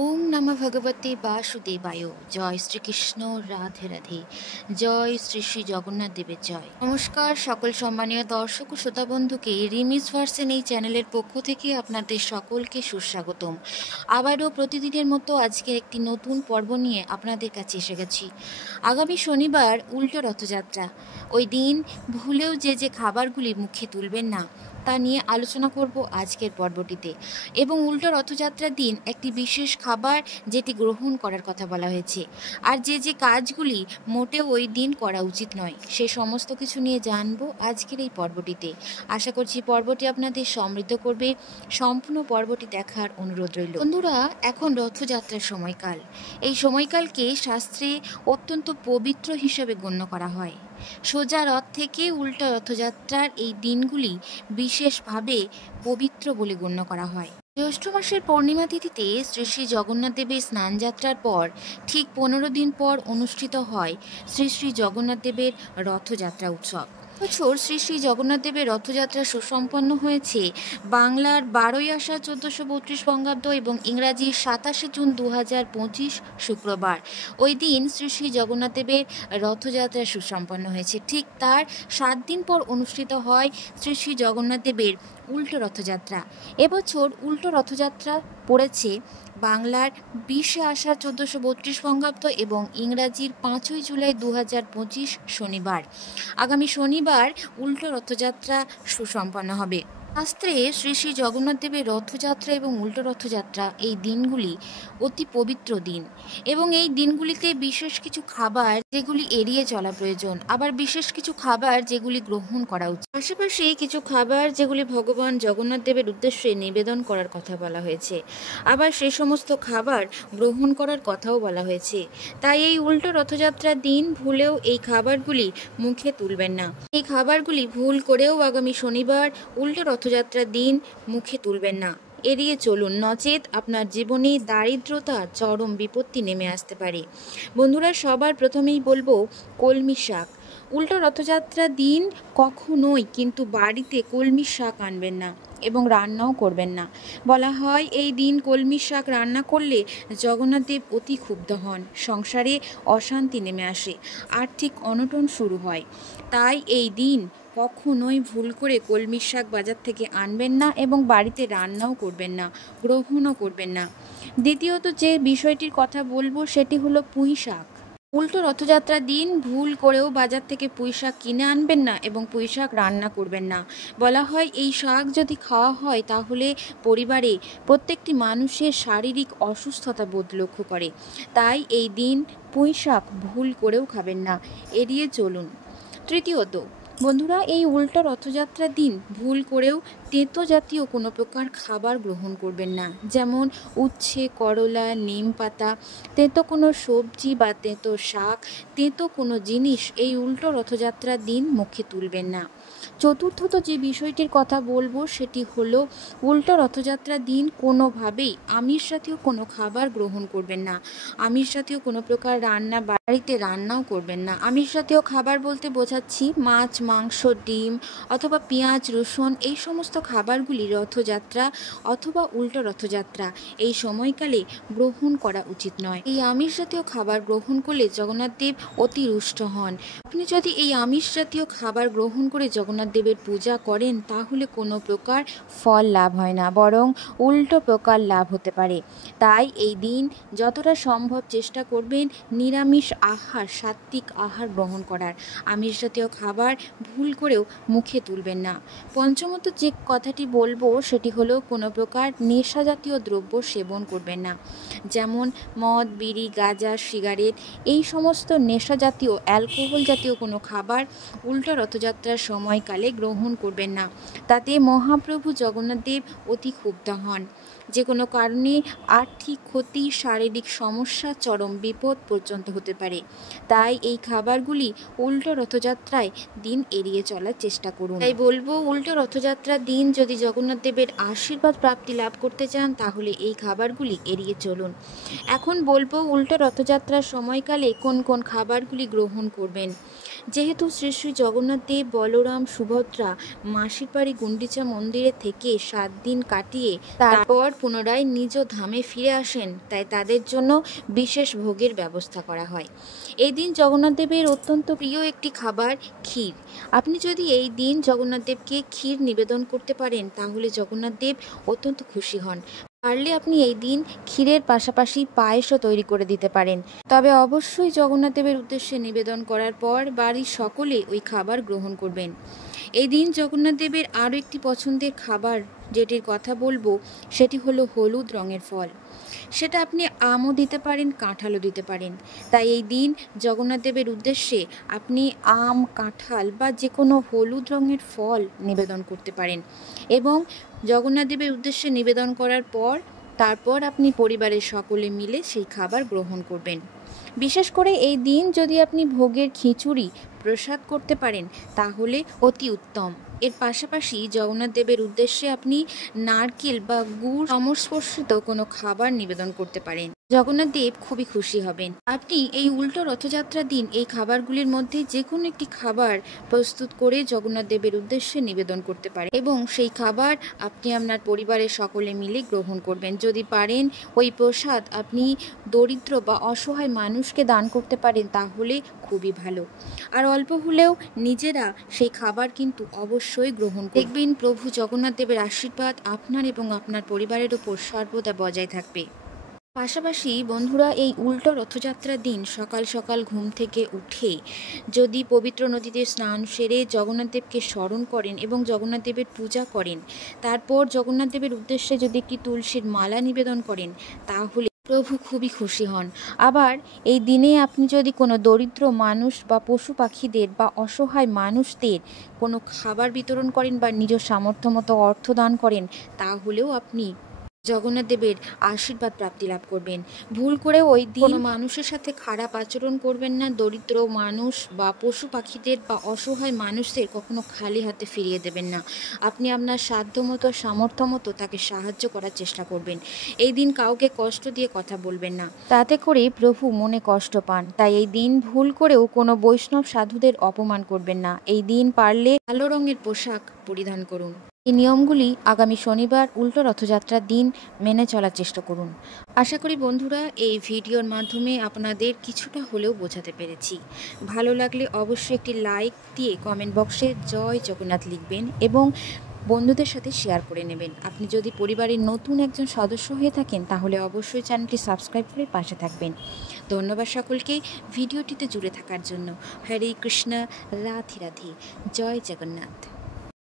ওম নমঃ ভগবতে বাসুদেবায়। জয় শ্রীকৃষ্ণ। রাধে রাধে। জয় শ্রী শ্রী জগন্নাথ দেবের জয়। নমস্কার সকল সম্মানীয় দর্শক ও শ্রোতা বন্ধুকে রিমিস ভার্সেন এই চ্যানেলের পক্ষ থেকে আপনাদের সকলকে সুস্বাগতম। আবারও প্রতিদিনের মতো আজকে একটি নতুন পর্ব নিয়ে আপনাদের কাছে এসে গেছি। আগামী শনিবার উল্টো রথযাত্রা। ওই দিন ভুলেও যে খাবারগুলি মুখে তুলবেন না তা নিয়ে আলোচনা করব আজকের পর্বটিতে। এবং উল্টো রথযাত্রার দিন একটি বিশেষ খাবার যেটি গ্রহণ করার কথা বলা হয়েছে, আর যে কাজগুলি মোটেও ওই দিন করা উচিত নয়, সে সমস্ত কিছু নিয়ে জানবো আজকের এই পর্বটিতে। আশা করছি পর্বটি আপনাদের সমৃদ্ধ করবে। সম্পূর্ণ পর্বটি দেখার অনুরোধ রইল। বন্ধুরা, এখন রথযাত্রার সময়কাল। এই সময়কালকে শাস্ত্রে অত্যন্ত পবিত্র হিসেবে গণ্য করা হয়। সোজা রথ থেকে উল্টো রথযাত্রার এই দিনগুলি বিশেষভাবে পবিত্র বলে গণ্য করা হয়। জ্যৈষ্ঠ মাসের পূর্ণিমা তিথিতে শ্রী শ্রী জগন্নাথ দেবের স্নানযাত্রার পর ঠিক 15 দিন পর অনুষ্ঠিত হয় শ্রী শ্রী জগন্নাথ দেবের রথযাত্রা উৎসব। বছর শ্রী শ্রী জগন্নাথ দেবের রথযাত্রা সুসম্পন্ন হয়েছে বাংলার 12ই আষাঢ় 1432 বঙ্গাব্দ এবং ইংরাজি 27 জুন 2025 শুক্রবার। ওই দিন শ্রী শ্রী জগন্নাথ দেবের রথযাত্রা সুসম্পন্ন হয়েছে। ঠিক তার 7 দিন পর অনুষ্ঠিত হয় শ্রী শ্রী জগন্নাথ দেবের উল্টো রথযাত্রা। এবছর উল্টো রথযাত্রা পড়েছে বাংলার 20শে আষাঢ় 1432 বঙ্গাব্দ এবং ইংরাজির 5ই জুলাই 2025 শনিবার। আগামী শনিবার উল্টো রথযাত্রা সুসম্পন্ন হবে। শাস্ত্রে শ্রী শ্রী জগন্নাথ দেবের রথযাত্রা এবং উল্টো রথযাত্রা এই দিনগুলি অতি পবিত্র দিন, এবং এই দিনগুলিতে বিশেষ কিছু খাবার যেগুলি এড়িয়ে চলা প্রয়োজন, আবার বিশেষ কিছু খাবার যেগুলি গ্রহণ করা উচিত। পাশাপাশি কিছু খাবার যেগুলি ভগবান জগন্নাথ দেবের উদ্দেশ্যে নিবেদন করার কথা বলা হয়েছে, আবার সেই সমস্ত খাবার গ্রহণ করার কথাও বলা হয়েছে। তাই এই উল্টো রথযাত্রার দিন ভুলেও এই খাবারগুলি মুখে তুলবেন না। এই খাবারগুলি ভুল করেও আগামী শনিবার উল্টো রথযাত্রার দিন মুখে তুলবেন না। এড়িয়ে চলুন, নচেত আপনার জীবনে দারিদ্রতা চরম বিপত্তি নেমে আসতে পারে। বন্ধুরা, সবার প্রথমেই বলবো কলমি শাক। উল্টো রথযাত্রার দিন কখনোই কিন্তু বাড়িতে কলমি শাক আনবেন না এবং রান্নাও করবেন না। বলা হয় এই দিন কলমি শাক রান্না করলে জগন্নাথ দেব অতি ক্ষুব্ধ হন, সংসারে অশান্তি নেমে আসে, আর্থিক অনটন শুরু হয়। তাই এই দিন কখনোই ভুল করে কলমি শাক বাজার থেকে আনবেন না এবং বাড়িতে রান্নাও করবেন না, গ্রহণও করবেন না। দ্বিতীয়ত যে বিষয়টির কথা বলবো সেটি হলো পুঁই শাক। উল্টো রথযাত্রার দিন ভুল করেও বাজার থেকে পুঁই শাক কিনে আনবেন না এবং পুঁই শাক রান্না করবেন না। বলা হয় এই শাক যদি খাওয়া হয় তাহলে পরিবারে প্রত্যেকটি মানুষের শারীরিক অসুস্থতা বোধ লক্ষ্য করে। তাই এই দিন পুঁই শাক ভুল করেও খাবেন না, এড়িয়ে চলুন। তৃতীয়ত বন্ধুরা, এই উল্টো রথযাত্রার দিন ভুল করেও তেঁতো জাতীয় কোনো প্রকার খাবার গ্রহণ করবেন না, যেমন উচ্ছে, করলা, নিম পাতা, তেঁতো কোনো সবজি বা তেঁতো শাক, তেঁতো কোনো জিনিস এই উল্টো রথযাত্রার দিন মুখে তুলবেন না। চতুর্থত যে বিষয়টির কথা বলবো সেটি হলো উল্টো রথযাত্রার দিন কোনোভাবেই আমিষ জাতীয় কোনো খাবার গ্রহণ করবেন না। আমিষ জাতীয় কোনো প্রকার রান্না বাড়িতে রান্নাও করবেন না। আমিষ জাতীয় খাবার বলতে বোঝাচ্ছি মাছ, মাংস, ডিম অথবা পেঁয়াজ, রসুন, এই সমস্ত খাবারগুলি রথযাত্রা অথবা উল্টো রথযাত্রা এই সময়কালে গ্রহণ করা উচিত নয়। এই আমিষ জাতীয় খাবার গ্রহণ করলে জগন্নাথ দেব অতি রুষ্ট হন। আপনি যদি এই আমিষ জাতীয় খাবার গ্রহণ করে জগন্নাথ দেবের পূজা করেন তাহলে কোনো প্রকার ফল লাভ হয় না, বরং উল্টো প্রকার লাভ হতে পারে। তাই এই দিন যতটা সম্ভব চেষ্টা করবেন নিরামিষ আহার, সাত্ত্বিক আহার গ্রহণ করার। আমিষ জাতীয় খাবার ভুল করেও মুখে তুলবেন না। পঞ্চমত যে কথাটি বলবো সেটি হলো কোনো প্রকার নেশা জাতীয় দ্রব্য সেবন করবেন না, যেমন মদ, বিড়ি, গাঁজা, সিগারেট, এই সমস্ত নেশা জাতীয় অ্যালকোহল জাতীয় কোনো খাবার উল্টো রথযাত্রার সময়কালে গ্রহণ করবেন না। তাতে মহাপ্রভু জগন্নাথ দেব অতি ক্ষুব্ধ হন। যে কোনো কারণে আর্থিক ক্ষতি, শারীরিক সমস্যা, চরম বিপদ পর্যন্ত হতে পারে। তাই এই খাবারগুলি উল্টো রথযাত্রায় দিন এড়িয়ে চলার চেষ্টা করুন। তাই বলবো উল্টো রথযাত্রার দিন যদি জগন্নাথ দেবের আশীর্বাদ প্রাপ্তি লাভ করতে চান তাহলে এই খাবারগুলি এড়িয়ে চলুন। এখন বলবো উল্টো রথযাত্রার সময়কালে কোন কোন খাবারগুলি গ্রহণ করবেন। যেহেতু শ্রী শ্রী জগন্নাথ দেব, বলরাম, সুভদ্রা মাসির বাড়ি গুন্ডিচা মন্দিরে থেকে 7 দিন কাটিয়ে তারপর পুনরায় নিজ ধামে ফিরে আসেন, তাই তাদের জন্য বিশেষ ভোগের ব্যবস্থা করা হয়। এই দিন জগন্নাথ দেবের অত্যন্ত প্রিয় একটি খাবার ক্ষীর। আপনি যদি এই দিন জগন্নাথ দেবকে ক্ষীর নিবেদন করতে পারেন তাহলে জগন্নাথ দেব অত্যন্ত খুশি হন। পারলে আপনি এই দিন ক্ষীরের পাশাপাশি পায়েসও তৈরি করে দিতে পারেন। তবে অবশ্যই জগন্নাথ দেবের উদ্দেশ্যে নিবেদন করার পর বাড়ির সকলে ওই খাবার গ্রহণ করবেন। এই দিন জগন্নাথ দেবের আরও একটি পছন্দের খাবার যেটির কথা বলবো সেটি হলো হলুদ রঙের ফল। সেটা আপনি আমও দিতে পারেন, কাঁঠালও দিতে পারেন। তাই এই দিন জগন্নাথ দেবের উদ্দেশ্যে আপনি আম, কাঁঠাল বা যে কোনো হলুদ রঙের ফল নিবেদন করতে পারেন এবং জগন্নাথ দেবের উদ্দেশ্যে নিবেদন করার পর তারপর আপনি পরিবারের সকলে মিলে সেই খাবার গ্রহণ করবেন। বিশেষ করে এই দিন যদি আপনি ভোগের খিচুড়ি প্রসাদ করতে পারেন তাহলে অতি উত্তম। এর পাশাপাশি জগন্নাথ দেবের উদ্দেশ্যে আপনি নারকেল বা গুড় সংস্পর্শিত কোনো খাবার নিবেদন করতে পারেন। জগন্নাথ দেব খুবই খুশি হবেন। আপনি এই উল্টো রথযাত্রার দিন এই খাবারগুলির মধ্যে যে কোনো একটি খাবার প্রস্তুত করে জগন্নাথ দেবের উদ্দেশ্যে নিবেদন করতে পারেন এবং সেই খাবার আপনি আপনার পরিবারের সকলে মিলে গ্রহণ করবেন। যদি পারেন ওই প্রসাদ আপনি দরিদ্র বা অসহায় মানুষকে দান করতে পারেন তাহলে খুবই ভালো। আর অল্প হলেও নিজেরা সেই খাবার কিন্তু অবশ্যই গ্রহণ করবেন। দেখবেন প্রভু জগন্নাথ দেবের আশীর্বাদ আপনার এবং আপনার পরিবারের ওপর সর্বদা বজায় থাকবে। পাশাপাশি বন্ধুরা, এই উল্টো রথযাত্রার দিন সকাল সকাল ঘুম থেকে উঠে যদি পবিত্র নদীতে স্নান সেরে জগন্নাথ দেবকে স্মরণ করেন এবং জগন্নাথ দেবের পূজা করেন, তারপর জগন্নাথ দেবের উদ্দেশ্যে যদি একটি তুলসীর মালা নিবেদন করেন তাহলে প্রভু খুবই খুশি হন। আবার এই দিনে আপনি যদি কোনো দরিদ্র মানুষ বা পশু পাখিদের বা অসহায় মানুষদের কোনো খাবার বিতরণ করেন বা নিজ সামর্থ্য মতো অর্থ দান করেন তাহলেও আপনি জগন্নাথ দেবের আশীর্বাদ প্রাপ্তি লাভ করবেন। ভুল করে ওই দিন কোনো মানুষের সাথে খারাপ আচরণ করবেন না। দরিদ্র মানুষ বা পশু পাখিদের বা অসহায় মানুষদের কখনো খালি হাতে ফিরিয়ে দেবেন না। আপনি আপনার সাধ্যমতো সামর্থ্য মতো তাকে সাহায্য করার চেষ্টা করবেন। এই দিন কাউকে কষ্ট দিয়ে কথা বলবেন না, তাতে করে প্রভু মনে কষ্ট পান। তাই এই দিন ভুল করেও কোনো বৈষ্ণব সাধুদের অপমান করবেন না। এই দিন পারলে কালো রঙের পোশাক পরিধান করুন। এই নিয়মগুলি আগামী শনিবার উল্টো রথযাত্রার দিন মেনে চলার চেষ্টা করুন। আশা করি বন্ধুরা এই ভিডিওর মাধ্যমে আপনাদের কিছুটা হলেও বোঝাতে পেরেছি। ভালো লাগলে অবশ্যই একটি লাইক দিয়ে কমেন্ট বক্সে জয় জগন্নাথ লিখবেন এবং বন্ধুদের সাথে শেয়ার করে নেবেন। আপনি যদি পরিবারের নতুন একজন সদস্য হয়ে থাকেন তাহলে অবশ্যই চ্যানেলটি সাবস্ক্রাইব করে পাশে থাকবেন। ধন্যবাদ সকলকে ভিডিওটিতে জুড়ে থাকার জন্য। হরে কৃষ্ণ, রাধে রাধে, জয় জগন্নাথ।